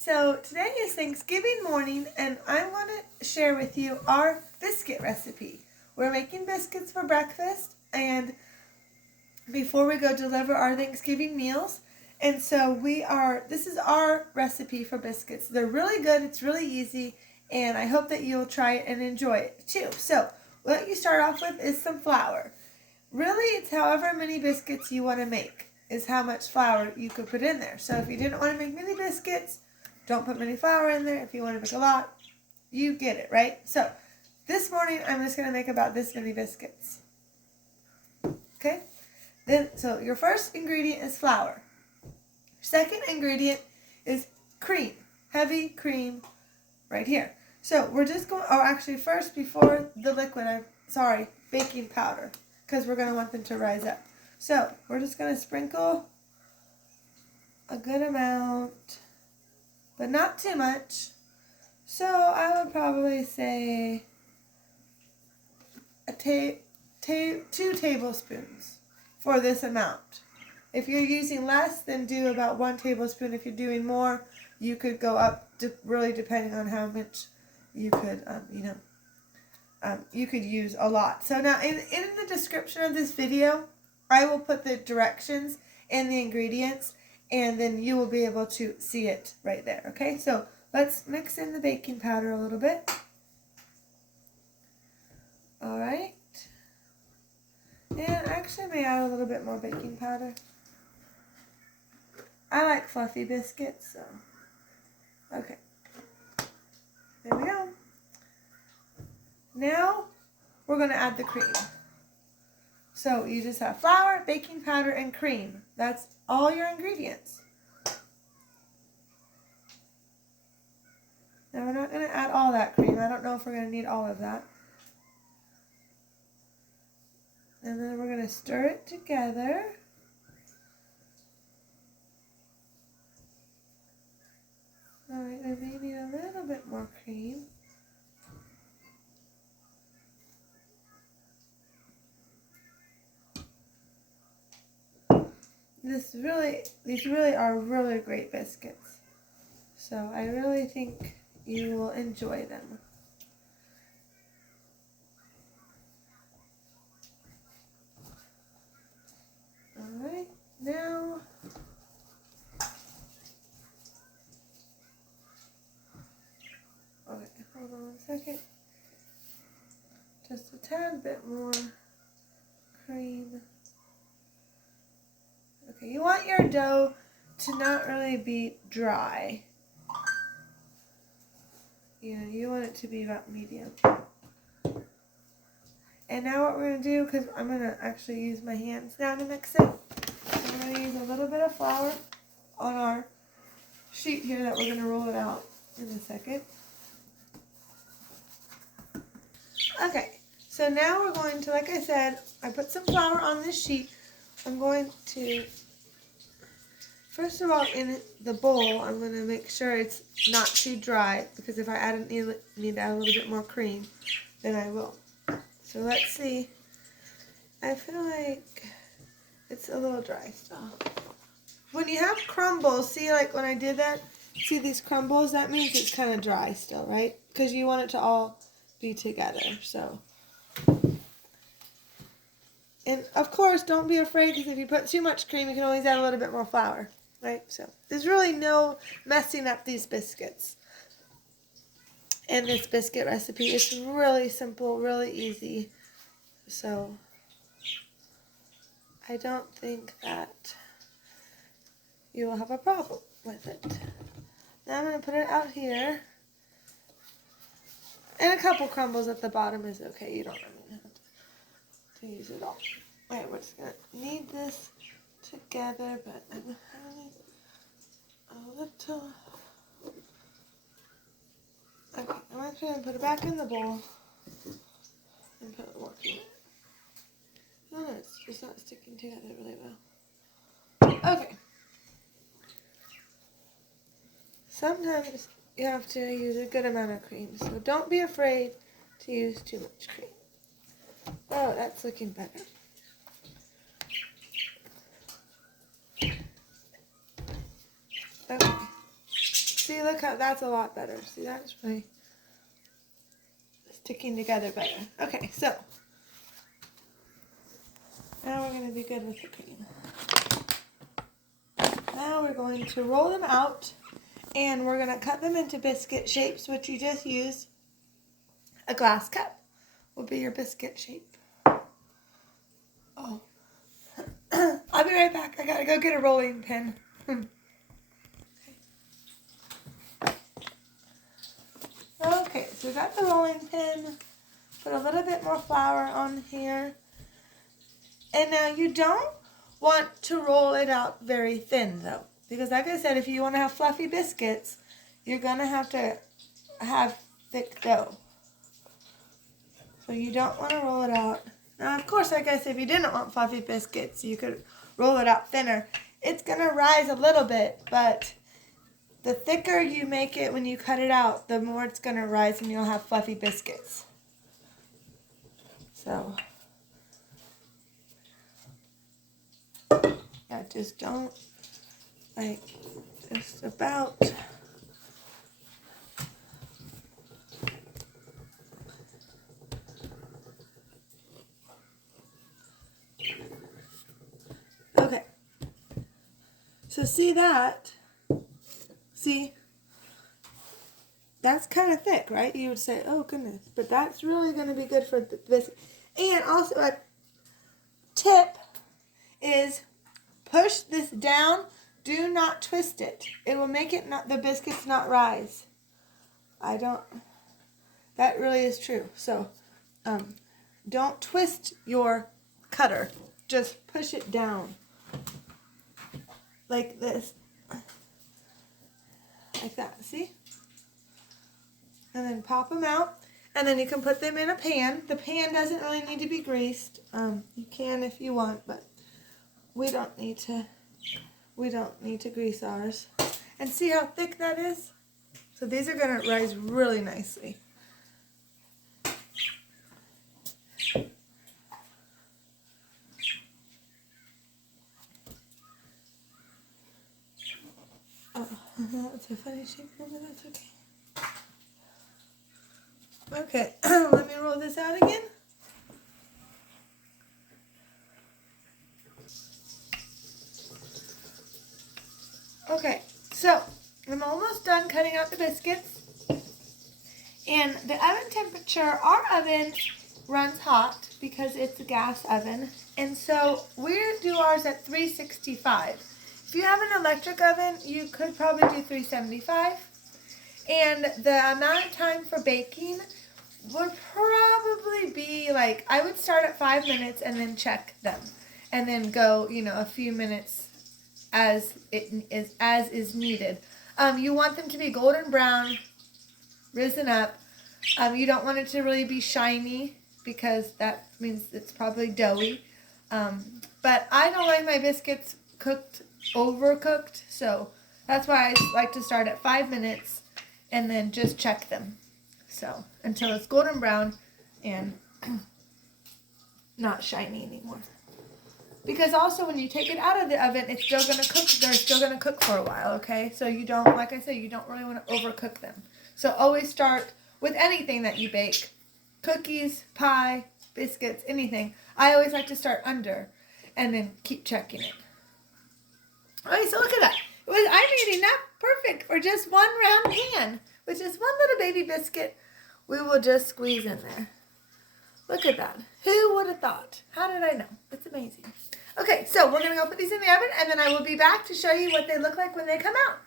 So today is Thanksgiving morning and I want to share with you our biscuit recipe. We're making biscuits for breakfast and before we go deliver our Thanksgiving meals. And so this is our recipe for biscuits. They're really good, it's really easy, and I hope that you'll try it and enjoy it too. So what you start off with is some flour. Really, it's however many biscuits you want to make is how much flour you could put in there. So if you didn't want to make many biscuits, don't put many flour in there. If you want to make a lot, you get it, right? So this morning, I'm just going to make about this many biscuits. Okay? So your first ingredient is flour. Second ingredient is cream. Heavy cream right here. So we're just going, first before the liquid, baking powder, because we're going to want them to rise up. So we're just going to sprinkle a good amount, but not too much. So I would probably say 2 tablespoons for this amount. If you're using less, then do about 1 tablespoon. If you're doing more, you could go up, really depending on how much you could, you could use a lot. So now in the description of this video, I will put the directions and the ingredients, and then you will be able to see it right there. Okay, so let's mix in the baking powder a little bit. All right. And actually I may add a little bit more baking powder. I like fluffy biscuits, so. Okay. There we go. Now we're going to add the cream. So you just have flour, baking powder, and cream. That's all your ingredients. Now we're not going to add all that cream. I don't know if we're going to need all of that. And then we're going to stir it together. Alright, I may need a little bit more cream. These really are really great biscuits. So I really think you will enjoy them. Alright, now okay, hold on a second. Just a tad bit more cream. Okay, you want your dough to not really be dry. You want it to be about medium. And now what we're going to do, because I'm going to actually use my hands now to mix it. I'm going to use a little bit of flour on our sheet here that we're going to roll it out in a second. Okay, so now we're going to, like I said, I put some flour on this sheet. I'm going to, first of all, in the bowl, I'm going to make sure it's not too dry, because if I need to add a little bit more cream, then I will. So let's see. I feel like it's a little dry still. When you have crumbles, see, like when I did that, see these crumbles? That means it's kind of dry still, right? Because you want it to all be together, so. And of course, don't be afraid, because if you put too much cream, you can always add a little bit more flour, right? So there's really no messing up these biscuits. And this biscuit recipe is really simple, really easy. So I don't think that you will have a problem with it. Now I'm going to put it out here. And a couple crumbles at the bottom is okay. You don't really have to use it all. Alright, we're just going to knead this together, but I'm having a little. Okay, I'm actually going to put it back in the bowl and put more cream. No, it's just not sticking together really well. Okay. Sometimes you have to use a good amount of cream, so don't be afraid to use too much cream. Oh, that's looking better. Okay. See, See, look how that's a lot better. See, that's really sticking together better. Okay, so now we're going to be good with the cream. Now we're going to roll them out, and we're going to cut them into biscuit shapes, which you just use a glass cup will be your biscuit shape. Oh, I'll be right back. I got to go get a rolling pin. Okay, so we got the rolling pin. Put a little bit more flour on here. And now you don't want to roll it out very thin though. Because like I said, if you want to have fluffy biscuits, you're going to have thick dough. So you don't want to roll it out. Now of course, like I said, if you didn't want fluffy biscuits, you could roll it out thinner. It's going to rise a little bit, but the thicker you make it when you cut it out, the more it's going to rise and you'll have fluffy biscuits. So, yeah, just don't, like, just about. Okay. So see that? See? That's kind of thick, right? You would say, oh goodness. But that's really going to be good for the biscuit. And also a tip is push this down. Do not twist it. It will make it the biscuits not rise. That really is true. So don't twist your cutter. Just push it down. Like this. Like that. See? And then pop them out. And then you can put them in a pan. The pan doesn't really need to be greased. You can if you want, but we don't need to grease ours. And see how thick that is? So these are going to rise really nicely. Oh, that's a funny shape, but that's okay. Okay, let me roll this out again. Okay, so I'm almost done cutting out the biscuits. And the oven temperature, our oven runs hot because it's a gas oven. And so we do ours at 365. If you have an electric oven, you could probably do 375. And the amount of time for baking would probably be like, I would start at 5 minutes and then check them. And then go, a few minutes as is needed. You want them to be golden brown, risen up. You don't want it to really be shiny because that means it's probably doughy. But I don't like my biscuits overcooked, so that's why I like to start at 5 minutes and then just check them. So until it's golden brown and not shiny anymore. Because also when you take it out of the oven, it's still going to cook. They're still going to cook for a while, okay? So you don't, like I said, you don't really want to overcook them. So always start with anything that you bake. Cookies, pie, biscuits, anything. I always like to start under and then keep checking it. Okay, so look at that. I made enough perfect for just one round pan. With just one little baby biscuit, we will just squeeze in there. Look at that. Who would have thought? How did I know? It's amazing. Okay, so we're going to go put these in the oven, and then I will be back to show you what they look like when they come out.